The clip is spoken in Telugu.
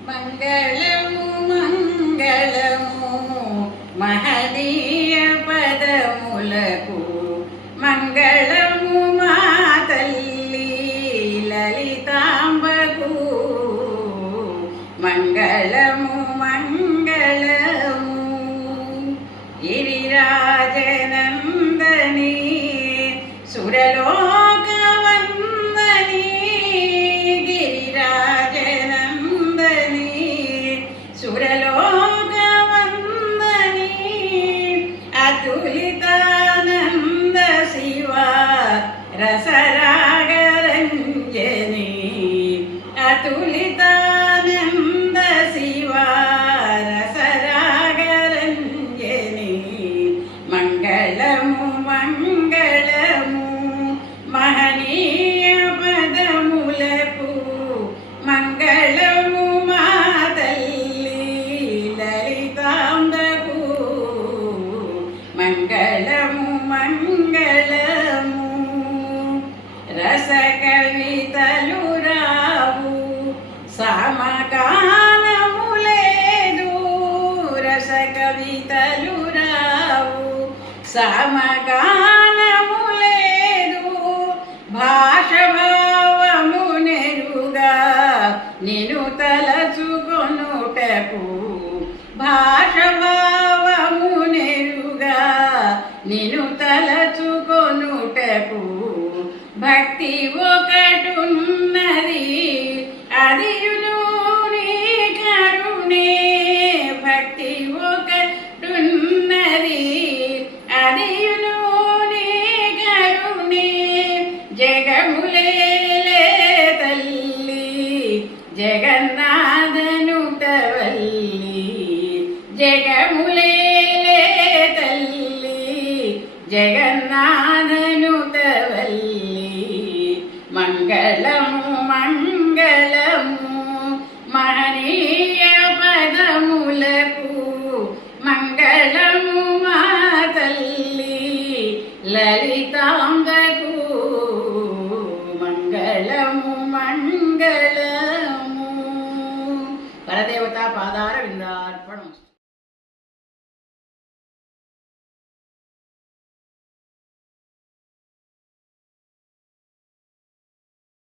మంగళము మంగళము మహనీయ పదములకు మంగళము మా తల్లి లలితాంబకు మంగళము మంగళము గిరిరాజనందని సురలోకవందని గిరిరాజనందని సురలోకవందని అతులితానంద శివ రసరాగరంజని అతులితానంద శివ రసరాగరంజని మంగళము మంగళము మహనీయ పదములకు మంగళము మా తల్లి లలితాంబకు మంగళము మంగళము రస కవితలు రావు సమగానము లేదు రస కవితలు రావు సమగానము లేదు భాష భావము నెరుగా నిను తలచుకొనుటకు భాష భావము నెరుగా నిను తలచుకొనుటకు భక్తి ఒకటున్నది అదియును నీ కరుణే భక్తి ఒకటున్నది అదియును నీ కరుణే జగములేలే తల్లి జగన్నాథనుటవల్లి జగములేలే తల్లి జగన్నాథనుటవల్లి మంగళము మంగళము మహనీయ పదములకు మంగళము మా తల్లి లలితాంబకు మంగళము మంగళము పరదేవతా పాదా